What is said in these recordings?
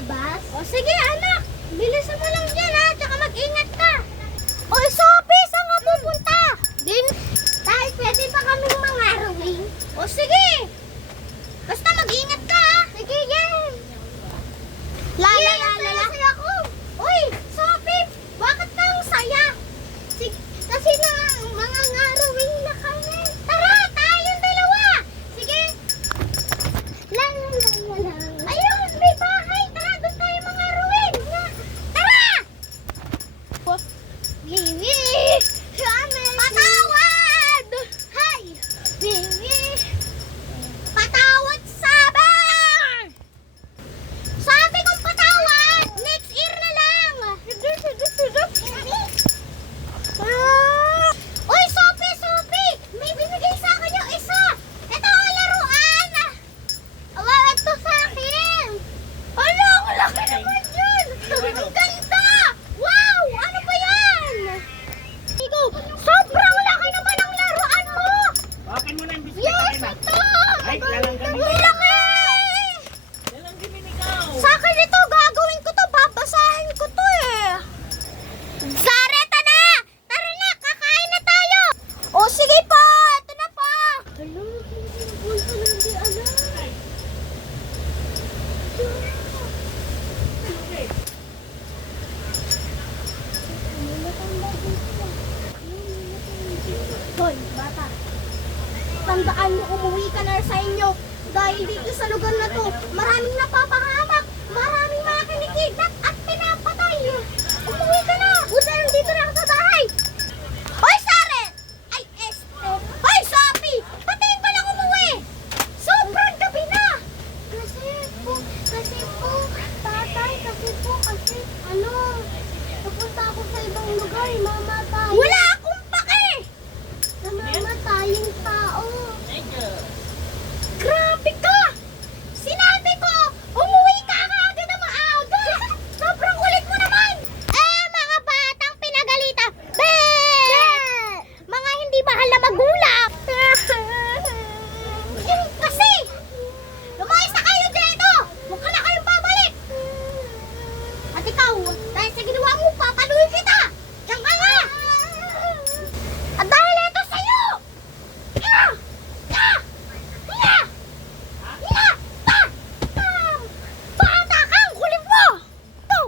labas? O sige anak, bilisan mo lang dyan ha, tsaka mag-ingat ka. Oy Sophie, saan ka pupunta? Din, kahit pwede pa kaming mangarawing. O sige, basta mag-ingat ka ha. Sige, yan. Lala ako. Uy, Sophie, bakit ka ang saya? Sige, kasi na mga ngarawing na kami. Tara, tayong dalawa. Sige. Lala. Ayun, may bahay. Tara, doon tayo mga ngarawing. Tara! Bibi! Patawad! Hay! Bibi! Patawad sabi! Sabi kong patawad! Next year na lang! Uy, Sophie! May binigay sa akin yung isa! Ito ang laruan! Ito sa akin! Ano? Ang laki naman yun! Ang ganda! Wow! Ano ba yan? Ikaw, sobrang laki naman ang laruan mo! Akin mo na yung biscuit Yes, na. ito! Ay, lalanggan Ang mo. laki! Lalanggan ikaw. Sa akin ito, gagawin ko to, babasahin ko to eh. Zare, tara! Tara na, kakain na tayo! O sige po, ito na po! Hello, bulto na hindi alam. Hoy, bata. Tandaan mo, umuwi ka na sa inyo. Dahil dito sa lugar na to, maraming napapahamak, maraming mga kinikidnap at pinapatay. Umuwi ka na. Buta dito na ako sa bahay. Hoy, Saren! Ay, Este. Hoy, Sophie! Patayin ka lang umuwi. Sobrang gabi na. Kasi po, tatay, napunta ako sa ibang lugar, mamatay. Wala akong pake! Namamatayang tao. Grabe ka! Sinabi ko, umuwi ka agad na maaga! Sobrang kulit mo naman! Mga batang pinagalitan! Mga hindi mahal na magulang! Kasi! Lumayas na kayo dito! Huwag ka na kayong babalik! At ikaw, dahil sa ginawa mo, papaluin kita! Diyan ka nga! At dahil ito sa'yo! Bata ka! Ang kulit mo! Ito!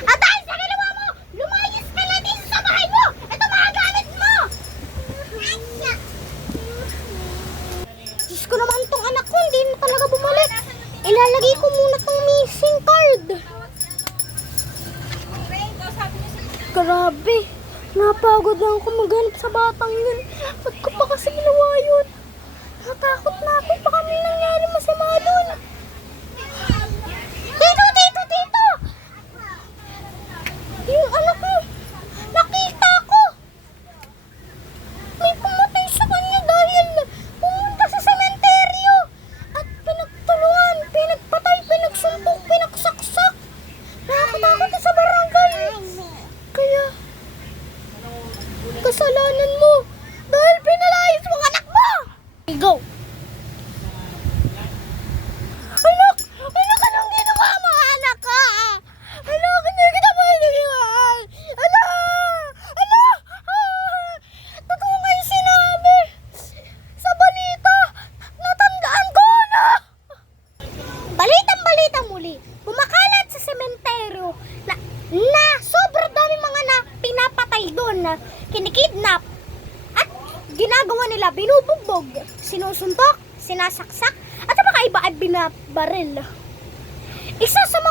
At dahil sa ginawa mo, lumayas ka na din sa bahay mo! Ito mga gamit mo! Diyos ko naman tong anak ko, hindi na talaga bumalik. Ilalagay ko muna tong missing card. Grabe, napagod lang ako maghanap sa batang yun. Ba't ko pa kasi ginawa yun? Natakot na ako, baka may nangyari masama doon. Tito! Yung anak mo, nakita ko. May pumatay sa kanya dahil pumunta sa sementeryo. At pinagtulungan, pinagpatay, pinagsumpok, pinagsaksak. Nakakatakot na sa barangay. Kaya, kasalanan mo dahil pinalayas mo ang anak mo! Go! Anak! Anong ginawa mo, anak ka? Anak, hindi kita mahilingan! Anak! Totoo nga yung sinabi sa balita! Natandaan ko na! Balitang-balita muli, kumakalat sa sementeryo na sobrang dami mga pinapatay doon na kinikidnap at ginagawa nila binubugbog, sinusuntok, sinasaksak at ang mga iba ay binabaril. Isa sa mga